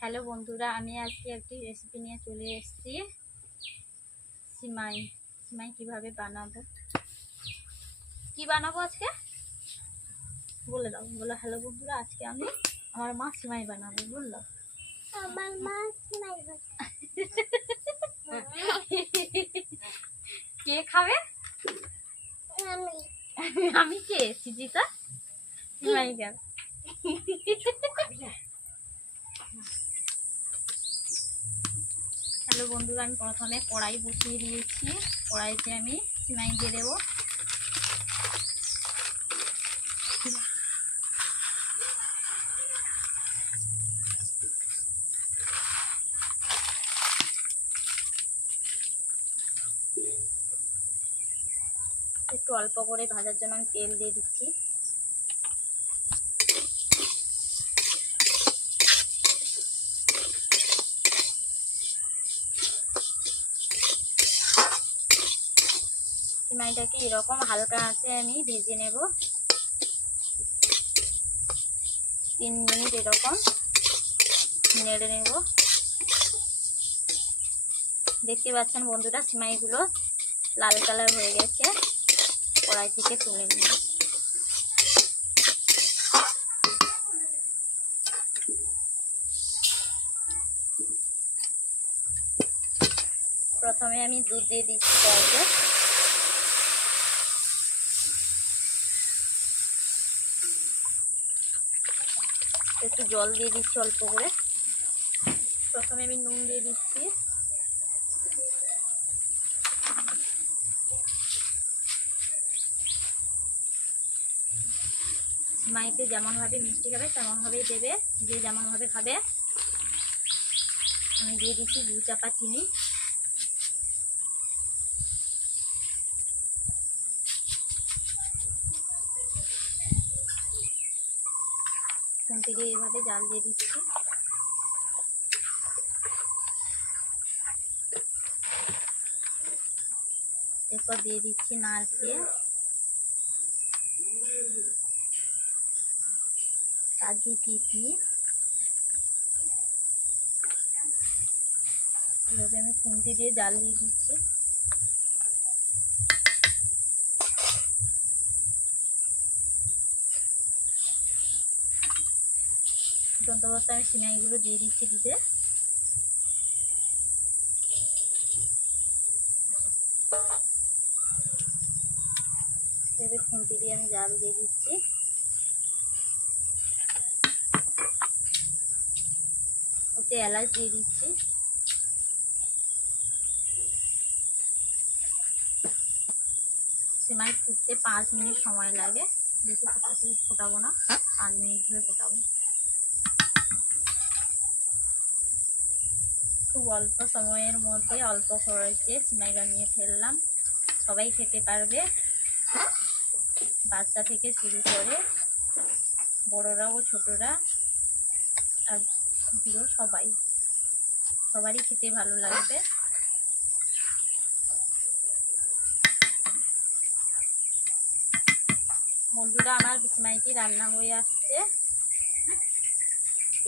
Hello বন্ধুরা, আমি আজকে একটি রেসিপি নিয়ে চলে এসেছি। সিমাই সিমাই কিভাবে বানাবো, কি বানাবো আজকে বলে দাও। বলো হ্যালো বন্ধুরা, আজকে আমি আমার মা সিমাই বানাবো। বললো আমার মা সিমাই কে খাবে? আমি আমি কে? সিজিতা সিমাই খাবে। হ্যালো বন্ধুরা, আমি প্রথমে কড়াই বসিয়ে দিয়েছি। কড়াইতে আমি সিমাই দিয়ে দেবো। একটু অল্প করে ভাজার জন্য আমি তেল দিয়ে দিচ্ছি। সিমাইটাকে এরকম হালকা আঁচে আমি ভেজে নেব 3 মিনিট। এরকম নেড়ে নেব। দেখতে পাচ্ছেন বন্ধুরা, সিমাইগুলো লাল কালার হয়ে গেছে। কড়াই থেকে তুলে নেব। প্রথমে আমি দুধ দিয়ে দিচ্ছি কড়াইতে। একটু জল দিয়ে দিচ্ছি অল্প করে। প্রথমে আমি নুন দিয়ে দিচ্ছি। সিমাইতে যেমনভাবে মিষ্টি খাবে তেমনভাবেই দেবে, যে যেমনভাবে খাবে। আমি দিয়ে দিচ্ছি 2 চাপা চিনি। খুন্তি দিয়ে এইভাবে জাল দিয়ে দিচ্ছি। এরপর দিয়ে দিচ্ছি নারকেল, কাজু, কিশমিশ। এভাবে আমি খুন্তি দিয়ে জাল দিয়ে দিচ্ছি। ফুটন্ত অবস্থায় আমি সিমাইগুলো দিয়ে দিচ্ছি দিতে। এভাবে খুন্তি দিয়ে আমি জাল দিয়ে দিচ্ছি। ওতে এলাচ দিয়ে দিচ্ছি। সিমাই ফুটতে 5 মিনিট সময় লাগে। বেশি ফোটাবো না, 5 মিনিট ধরে ফোটাবো। খুব অল্প সময়ের মধ্যে অল্প খরচে সিমাই বানিয়ে ফেললাম। সবাই খেতে পারবে, বাচ্চা থেকে শুরু করে বড়রা ও ছোটরা আর প্রিয় সবারই খেতে ভালো লাগবে। বন্ধুরা, আমার সিমাইটি রান্না হয়ে আসছে।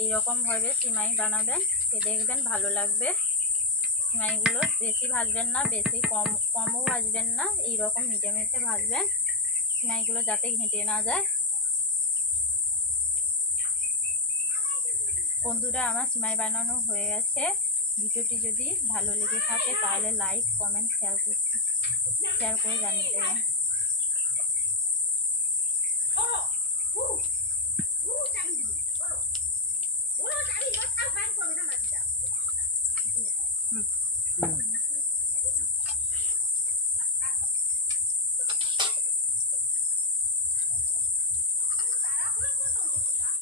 এইরকম ভাবে সিমাই বানাবেন, খেয়ে দেখবেন ভালো লাগবে। সিমাইগুলো বেশি ভাজবেন না, বেশি কমও ভাজবেন না, এইরকম মিডিয়ামে ভাজবেন, সিমাইগুলো যাতে ঘেঁটে না যায়। বন্ধুরা, আমার সিমাই বানানো হয়ে গেছে। ভিডিওটি যদি ভালো লেগে থাকে তাহলে লাইক, কমেন্ট, শেয়ার করে জানিয়ে দেবেন।